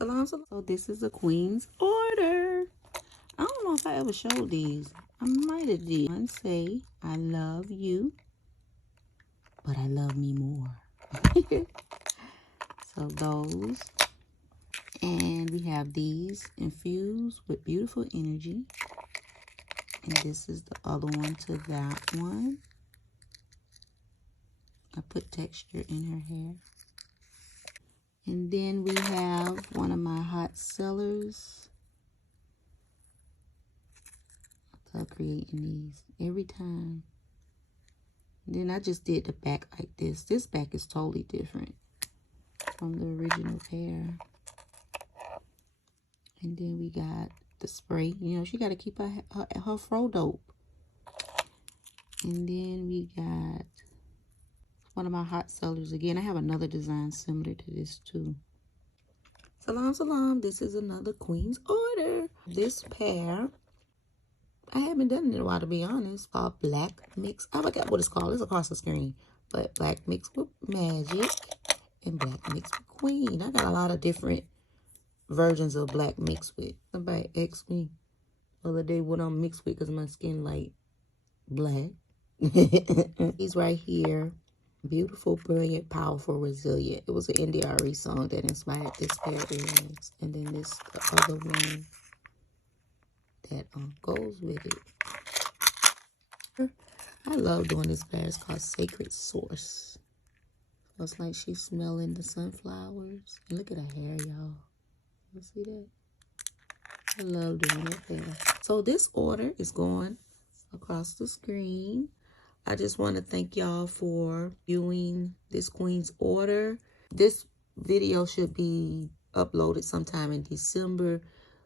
Salam, salam. So this is a queen's order. I don't know if I ever showed these. I might have did. One say, I love you, but I love me more. So those. And we have these infused with beautiful energy. And this is the other one to that one. I put texture in her hair. And then we have one of my hot sellers. I love creating these every time. And then I just did the back like this. This back is totally different from the original pair. And then we got the spray. You know, she got to keep her fro dope. And then we got one of my hot sellers again. I have another design similar to this too. Salam, salam. This is another queen's order. This pair, I haven't done it in a while, to be honest. Called Black Mix. I forgot what it's called. It's across the screen. But Black Mix with Magic and Black Mix with Queen. I got a lot of different versions of Black Mix with. Somebody asked me the other day what I'm mixed with because my skin like black. These right here. Beautiful, brilliant, powerful, resilient. It was an NDRE song that inspired this pair of earrings. And then this the other one that goes with it. I love doing this pair. It's called Sacred Source. So it's like she's smelling the sunflowers. And look at her hair, y'all. You see that? I love doing that pair. So this order is going across the screen. I just want to thank y'all for viewing this queen's order. This video should be uploaded sometime in December.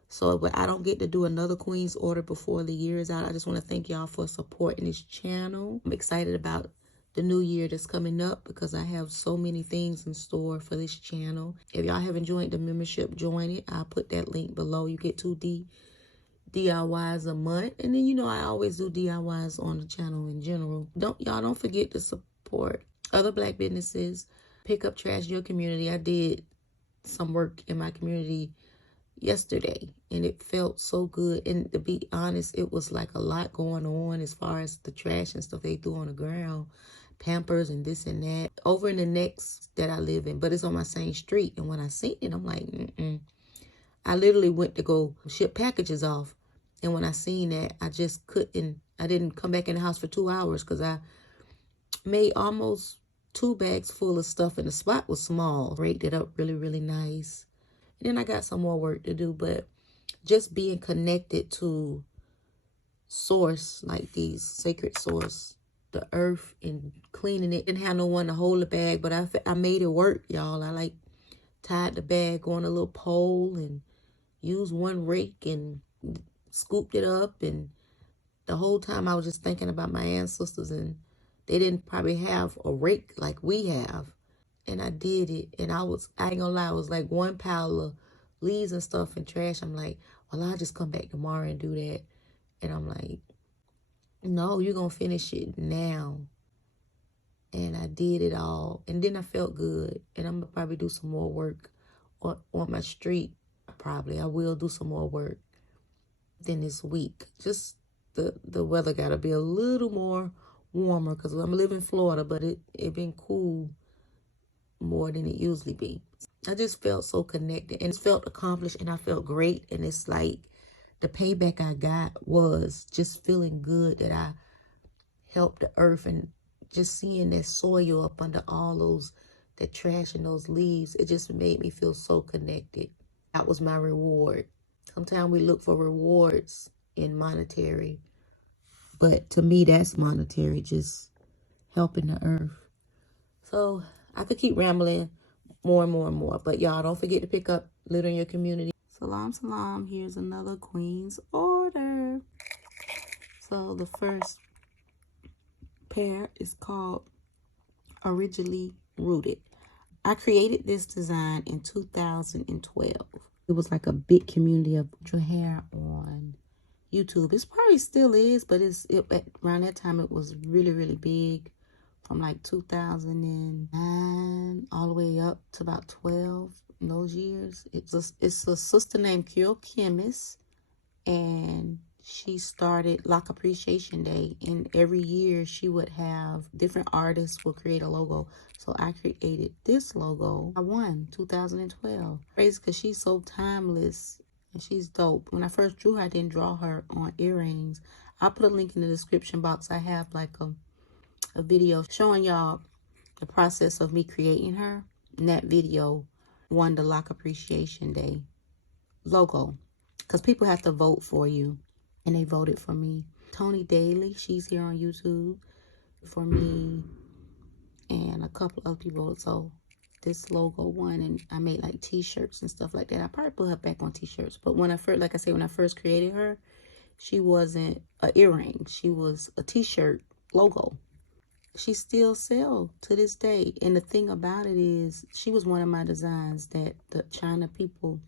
So but I don't get to do another queen's order before the year is out. I just want to thank y'all for supporting this channel. I'm excited about the new year that's coming up because I have so many things in store for this channel. If y'all haven't joined the membership, join it. I'll put that link below. You get 2 DIYs a month, and then you know I always do DIYs on the channel in general. Y'all don't forget to support other black businesses. Pick up trash in your community. I did some work in my community yesterday and it felt so good, and to be honest, it was like a lot going on as far as the trash and stuff they threw on the ground, Pampers and this and that, over in the next that I live in, but it's on my same street. And when I seen it, I'm like, I literally went to go ship packages off. And when I seen that, I just couldn't, I didn't come back in the house for 2 hours because I made almost 2 bags full of stuff and the spot was small. Raked it up really, really nice. And then I got some more work to do, but just being connected to source, like these sacred source, the earth, and cleaning it. Didn't have no one to hold the bag, but I made it work, y'all. I like tied the bag on a little pole and used one rake and scooped it up, and the whole time I was just thinking about my ancestors, and they didn't probably have a rake like we have, and I did it, and I ain't gonna lie, it was like one pile of leaves and stuff and trash. I'm like, well, I'll just come back tomorrow and do that. And I'm like, no, you're gonna finish it now. And I did it all, and then I felt good, and I'm gonna probably do some more work on my street. I will do some more work than this week. Just the weather gotta be a little more warmer because I'm living in Florida, but it been cool more than it usually be. I just felt so connected and felt accomplished, and I felt great. And it's like the payback I got was just feeling good that I helped the earth, and just seeing that soil up under all that trash and those leaves, it just made me feel so connected. That was my reward. Sometimes we look for rewards in monetary, but to me, that's monetary, just helping the earth. So I could keep rambling more and more and more, but y'all don't forget to pick up Litter in your community. Salam, salam. Here's another queen's order. So the first pair is called Originally Rooted. I created this design in 2012. It was like a big community of hair on YouTube. It probably still is, but around that time it was really, really big, from like 2009 all the way up to about 12. in those years. It's a sister named Kyo Chemist, and she started Lock Appreciation Day, and every year she would have different artists will create a logo. So I created this logo. I won 2012. Crazy because she's so timeless and she's dope. When I first drew her, I didn't draw her on earrings. I'll put a link in the description box. I have like a video showing y'all the process of me creating her. And that video won the Lock Appreciation Day logo, because people have to vote for you, and they voted for me. Tony Daly, she's here on YouTube for me, and a couple other people. So this logo won, and I made like t-shirts and stuff like that. I probably put her back on t-shirts, but when I first, like I said, when I first created her, she wasn't an earring. She was a t-shirt logo. She still sells to this day. And the thing about it is, she was one of my designs that the China people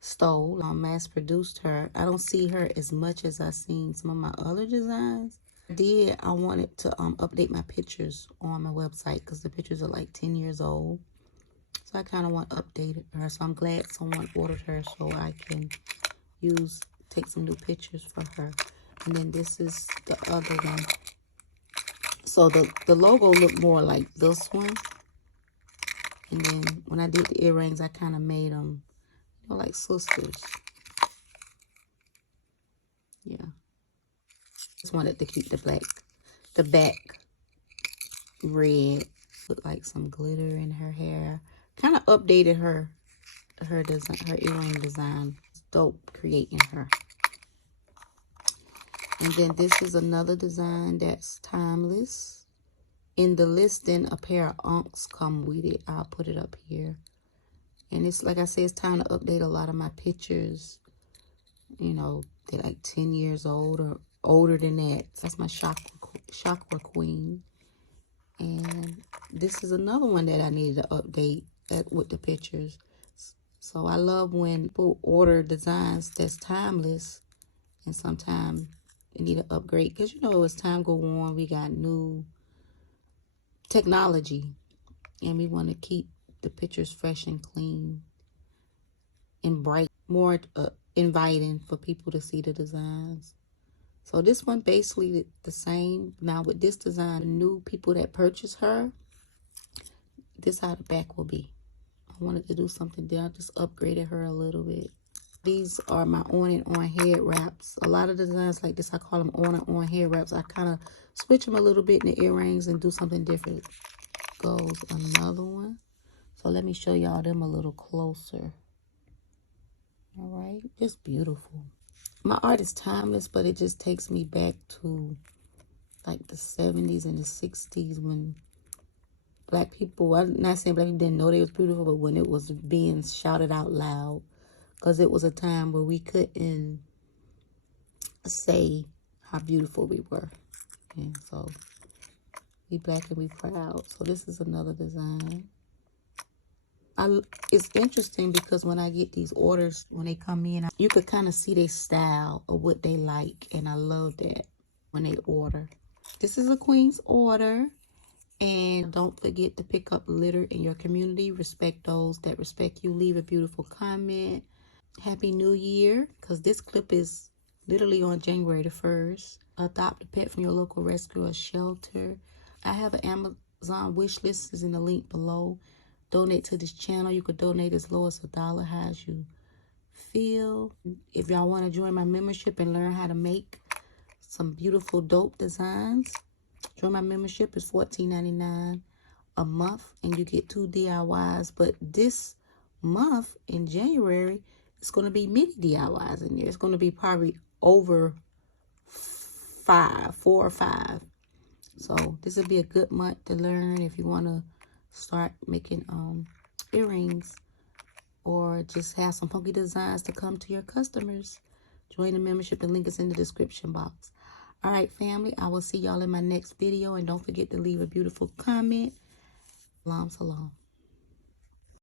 stole. Mass produced her. I don't see her as much as I seen some of my other designs. I wanted to update my pictures on my website because the pictures are like 10 years old. So I kind of want to update her. So I'm glad someone ordered her so I can take some new pictures for her. And then this is the other one. So the logo looked more like this one. And then when I did the earrings, I kind of made them, you know, like sisters. Yeah. Just wanted to keep the back red. Put like some glitter in her hair. Kind of updated her design, her earring design. It's dope creating her. And then this is another design that's timeless. In the listing, a pair of unks come with it. I'll put it up here. And it's, like I said, it's time to update a lot of my pictures. You know, they're like 10 years old or older than that. That's my chakra queen. And this is another one that I needed to update with the pictures. So I love when people order designs that's timeless, and sometimes they need to upgrade. Because, you know, as time go on, we got new technology, and we want to keep the pictures fresh and clean and bright, more inviting for people to see the designs. So this one basically the same. Now with this design, the new people that purchase her, this how the back will be. I wanted to do something there. I just upgraded her a little bit. These are my on and on head wraps. A lot of designs like this, I call them on and on head wraps. I kind of switch them a little bit in the earrings and do something different. Goes another one. So let me show y'all them a little closer. All right, just beautiful. My art is timeless, but it just takes me back to like the 70s and the 60s when black people, I'm not saying black people didn't know they was beautiful, but when it was being shouted out loud, because it was a time where we couldn't say how beautiful we were. And so we black and we proud. So this is another design. It's interesting because when I get these orders, when they come in, you could kind of see their style of what they like. And I love that when they order. This is a queen's order. And don't forget to pick up litter in your community. Respect those that respect you. Leave a beautiful comment. Happy New Year. Because this clip is literally on January the 1st. Adopt a pet from your local rescue or shelter. I have an Amazon wish list. Is in the link below. Donate to this channel. You could donate as low as $1, how you feel. If y'all want to join my membership and learn how to make some beautiful dope designs, join my membership. Is $14.99 a month, and you get 2 DIYs. But this month in January, it's going to be many DIYs in there. It's going to be probably over 4 or 5. So this would be a good month to learn if you want to start making earrings, or just have some funky designs to come to your customers. Join the membership. The link is in the description box. All right, family, I will see y'all in my next video, and don't forget to leave a beautiful comment. Salam, salam.